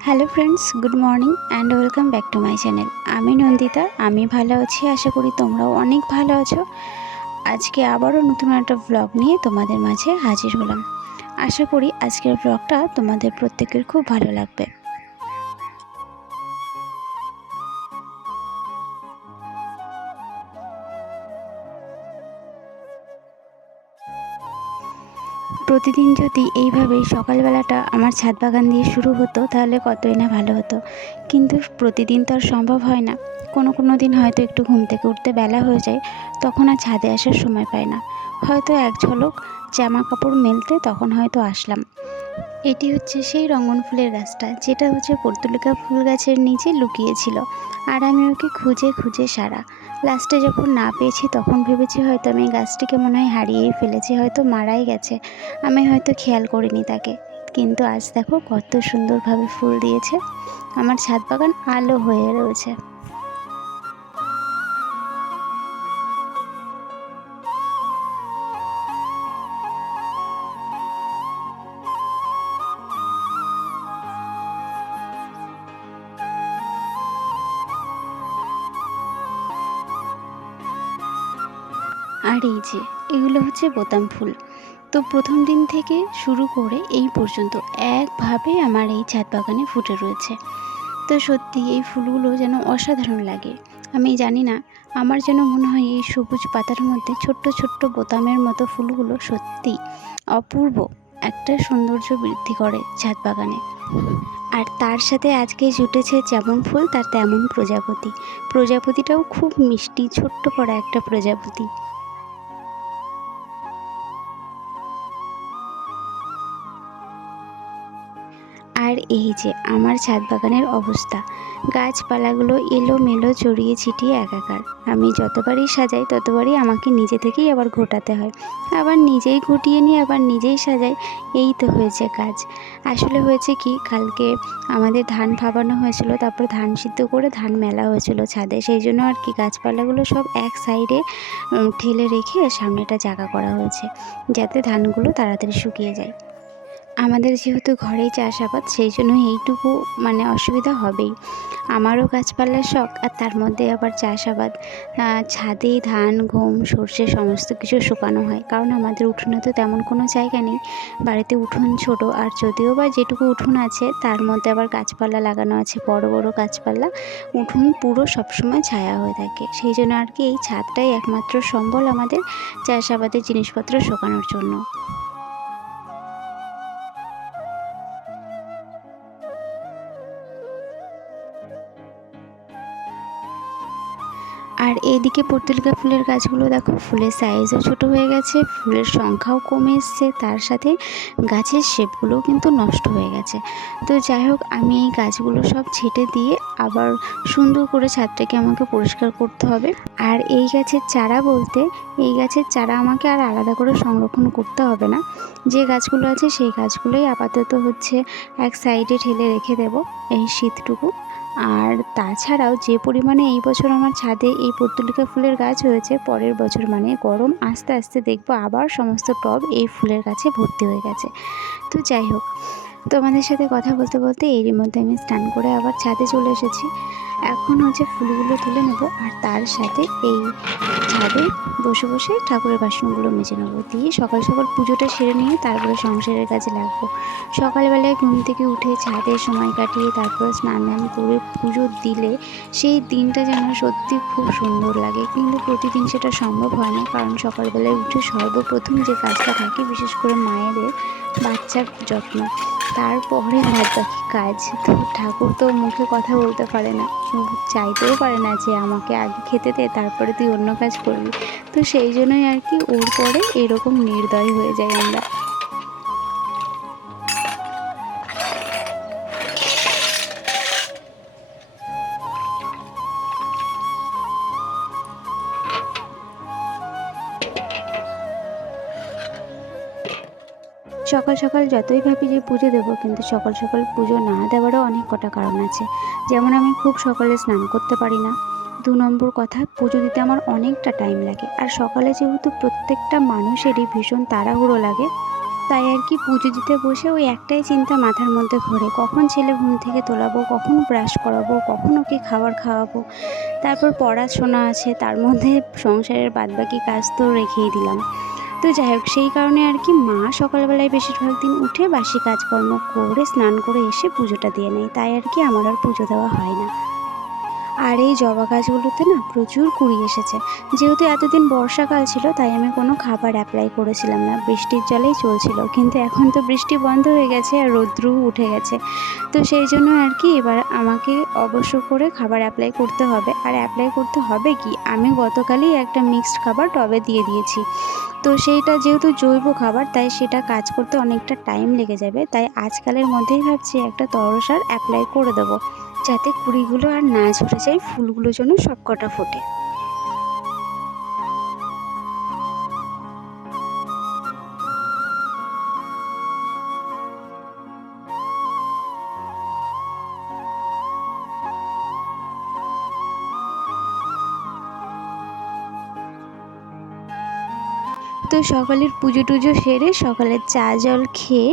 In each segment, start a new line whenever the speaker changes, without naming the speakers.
Hello friends, good morning and welcome back to my channel. আমি নন্দিতা, আমি ভালো আছি, আশা করি তোমরাও অনেক ভালো আছো। আজকে আবারও নতুন একটা ব্লগ নিয়ে তোমাদের মাঝে হাজির হলাম। আশা করি আজকের ব্লগটা তোমাদের প্রত্যেকের খুব ভালো লাগবে। প্রতিদিন যদি এইভাবে সকালবেলাটা আমার ছাদ বাগান দিয়ে শুরু হতো, তাহলে কতই না ভালো হতো। কিন্তু প্রতিদিন তো আর সম্ভব হয় না। কোনো কোনো দিন হয়তো একটু ঘুম থেকে উঠতে বেলা হয়ে যায়, তখন আর ছাদে আসার সময় পায় না। হয়তো এক ঝলক জামা কাপড় মেলতে, তখন হয়তো আসলাম। এটি হচ্ছে সেই রঙন ফুলের গাছটা, যেটা হচ্ছে পর্তুলিকা ফুল গাছের নিচে লুকিয়েছিল। আর আমি ওকে খুঁজে খুঁজে সারা। লাস্টে যখন না পেয়েছি, তখন ভেবেছি হয়তো আমি গাছটিকে মনে হয় হারিয়েই ফেলেছি, হয়তো মারাই গেছে। আমি হয়তো খেয়াল করিনি তাকে। কিন্তু আজ দেখো কত সুন্দরভাবে ফুল দিয়েছে। আমার ছাদ বাগান আলো হয়ে রয়েছে। আর এই যে, এগুলো হচ্ছে বোতাম ফুল। তো প্রথম দিন থেকে শুরু করে এই পর্যন্ত একভাবে আমার এই ছাদ বাগানে ফুটে রয়েছে। তো সত্যি এই ফুলগুলো যেন অসাধারণ লাগে। আমি জানি না, আমার যেন মনে হয় এই সবুজ পাতার মধ্যে ছোট্ট ছোট্ট বোতামের মতো ফুলগুলো সত্যি অপূর্ব একটা সৌন্দর্য বৃদ্ধি করে ছাদ বাগানে। আর তার সাথে আজকে জুটেছে যেমন ফুল, তার তেমন প্রজাপতি। প্রজাপতিটাও খুব মিষ্টি, ছোট্ট পড়া একটা প্রজাপতি। এই যে আমার ছাদ বাগানের অবস্থা। গাছপালাগুলো এলোমেলো ছড়িয়ে ছিটিয়ে একাকার। আমি যতবারই সাজাই, ততবারই আমাকে নিজে থেকেই আবার ঘোটাতে হয়। আবার নিজেই ঘুটিয়ে নিয়ে আবার নিজেই সাজাই, এই তো হয়েছে কাজ। আসলে হয়েছে কি, কালকে আমাদের ধান ভাবানো হয়েছিল, তারপর ধান সিদ্ধ করে ধান মেলা হয়েছিল ছাদে। সেই জন্য আর কি গাছপালাগুলো সব এক সাইডে ঠেলে রেখে সামনেটা জায়গা করা হয়েছে, যাতে ধানগুলো তাড়াতাড়ি শুকিয়ে যায়। আমাদের যেহেতু ঘরেই চাষাবাদ, সেই জন্য এইটুকু মানে অসুবিধা হবেই। আমারও গাছপালার শখ, আর তার মধ্যে আবার চাষাবাদ। ছাদে ধান, গম, সর্ষে সমস্ত কিছু শুকানো হয়। কারণ আমাদের উঠোনে তো তেমন কোনো জায়গা নেই। বাড়িতে উঠোন ছোট, আর যদিও বা যেটুকু উঠোন আছে, তার মধ্যে আবার গাছপালা লাগানো আছে, বড় বড় গাছপালা। উঠোন পুরো সবসময় ছায়া হয়ে থাকে। সেই জন্য আর কি এই ছাদটাই একমাত্র সম্বল আমাদের চাষাবাদের জিনিসপত্র শুকানোর জন্য। আর এইদিকে পর্তুলিকা ফুলের গাছগুলো দেখো ফুলের সাইজও ছোট হয়ে গেছে, ফুলের সংখ্যাও কমে এসছে, তার সাথে গাছের শেপগুলোও কিন্তু নষ্ট হয়ে গেছে। তো যাই হোক, আমি এই গাছগুলো সব ছেটে দিয়ে আবার সুন্দর করে ছাদটাকে আমাকে পরিষ্কার করতে হবে। আর এই গাছের চারা বলতে, এই গাছের চারা আমাকে আর আলাদা করে সংরক্ষণ করতে হবে না। যে গাছগুলো আছে সেই গাছগুলোই আপাতত হচ্ছে এক সাইডে ঠেলে রেখে দেব এই শীতটুকু। আর তাছাড়াও যে পরিমাণে এই বছর আমার ছাদে এই পর্তুলিকা ফুলের গাছ হয়েছে, পরের বছর মানে গরম আস্তে আস্তে দেখব আবার সমস্ত টব এই ফুলের গাছে ভর্তি হয়ে গেছে। তো যাই হোক, তোমাদের সাথে কথা বলতে বলতে এরই মধ্যে আমি স্নান করে আবার ছাদে চলে এসেছি। এখন হচ্ছে ফুলগুলো তুলে নেব, আর তার সাথে এই ছাদে বসে বসে ঠাকুরের বাসনগুলো মেজে নেব। দিয়ে সকাল সকাল পুজোটা সেরে নিয়ে তারপরে সংসারের কাজে লাগবো। সকালবেলায় ঘুম থেকে উঠে ছাদে সময় কাটিয়ে তারপরে স্নান টান করে পুজো দিলে সেই দিনটা যেন সত্যি খুব সুন্দর লাগে। কিন্তু প্রতিদিন সেটা সম্ভব হয় না, কারণ সকালবেলায় উঠে সর্বপ্রথম যে কাজটা থাকে, বিশেষ করে মায়েদের বাচ্চার যত্ন। তারপরে বাদ বাকি কাজ। তো ঠাকুর তো মুখে কথা বলতে পারে না। চাইতেও পারে না যে আমাকে আগে খেতে দে, তারপরে তুই অন্য কাজ করবি। তো সেই জন্যই আর কি ওর পরে এরকম নির্দয় হয়ে যায় আমরা। সকাল সকাল যতই ভাবি যে পুজো দেবো, কিন্তু সকাল সকাল পুজো না দেওয়ারও অনেক কটা কারণ আছে। যেমন আমি খুব সকালে স্নান করতে পারি না। দু নম্বর কথা, পুজো দিতে আমার অনেকটা টাইম লাগে। আর সকালে যেহেতু প্রত্যেকটা মানুষেরই ভীষণ তাড়াহুড়ো লাগে, তাই আর কি পুজো দিতে বসে ওই একটাই চিন্তা মাথার মধ্যে ঘোরে। কখন ছেলে ঘুম থেকে তোলাবো, কখন ব্রাশ করাবো, কখন ওকে খাবার খাওয়াবো, তারপর পড়াশোনা আছে, তার মধ্যে সংসারের বাদবাকি কাজ তো রেখেই দিলাম। তো যাই হোক, সেই কারণে আর কি মা সকালবেলায় বেশিরভাগ দিন উঠে বাসি কাজকর্ম করে, স্নান করে এসে পুজোটা দিয়ে নেয়। তাই আর কি আমার আর পুজো দেওয়া হয় না। আর এই জবা গাছগুলোতে না প্রচুর কুড়ি এসেছে। যেহেতু এতদিন বর্ষাকাল ছিল, তাই আমি কোনো খাবার অ্যাপ্লাই করেছিলাম না। বৃষ্টির জলেই চলছিল, কিন্তু এখন তো বৃষ্টি বন্ধ হয়ে গেছে আর রৌদ্রও উঠে গেছে। তো সেই জন্য আর কি এবার আমাকে অবশ্য করে খাবার অ্যাপ্লাই করতে হবে। আর অ্যাপ্লাই করতে হবে কি? আমি গতকালই একটা মিক্সড খাবার টবে দিয়ে দিয়েছি। তো সেইটা যেহেতু জৈব খাবার, তাই সেটা কাজ করতে অনেকটা টাইম লেগে যাবে। তাই আজকালের মধ্যেই ভাবছি একটা তরসার অ্যাপ্লাই করে দেবো। যাতে কুড়িগুলো আর না ঝরে যায় ফুলগুলো যেন সবকটা ফোটে। তো সকালের পুজো টুজো সেরে সকালের চা, জল খেয়ে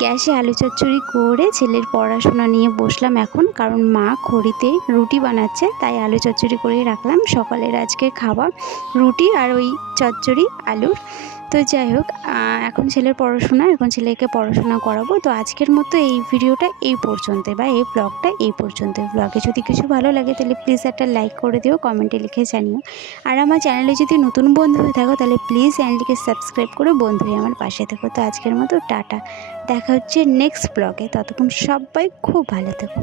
গ্যাসে আলু চচ্চড়ি করে ছেলের পড়াশোনা নিয়ে বসলাম এখন। কারণ মা খড়িতে রুটি বানাচ্ছে, তাই আলু চচ্চড়ি করেই রাখলাম। সকালের আজকে খাবার রুটি আর ওই চচ্চড়ি, আলুর। তো যাই হোক এখন ছেলের পড়াশোনা, এখন ছেলেকে পড়াশোনা করাবো। তো আজকের মতো এই ভিডিওটা এই পর্যন্ত বা এই ব্লগটা এই পর্যন্ত ব্লগে যদি কিছু ভালো লাগে তাহলে প্লিজ একটা লাইক করে দিও কমেন্টে লিখে জানিও। আর আমার চ্যানেলে যদি নতুন বন্ধু হয়ে থাকো তাহলে প্লিজ চ্যানেলটিকে সাবস্ক্রাইব করে বন্ধু হয়ে আমার পাশে থেকো। তো আজকের মতো টাটা। দেখা হচ্ছে নেক্সট ব্লগে ততক্ষণ সবাই খুব ভালো থেকো।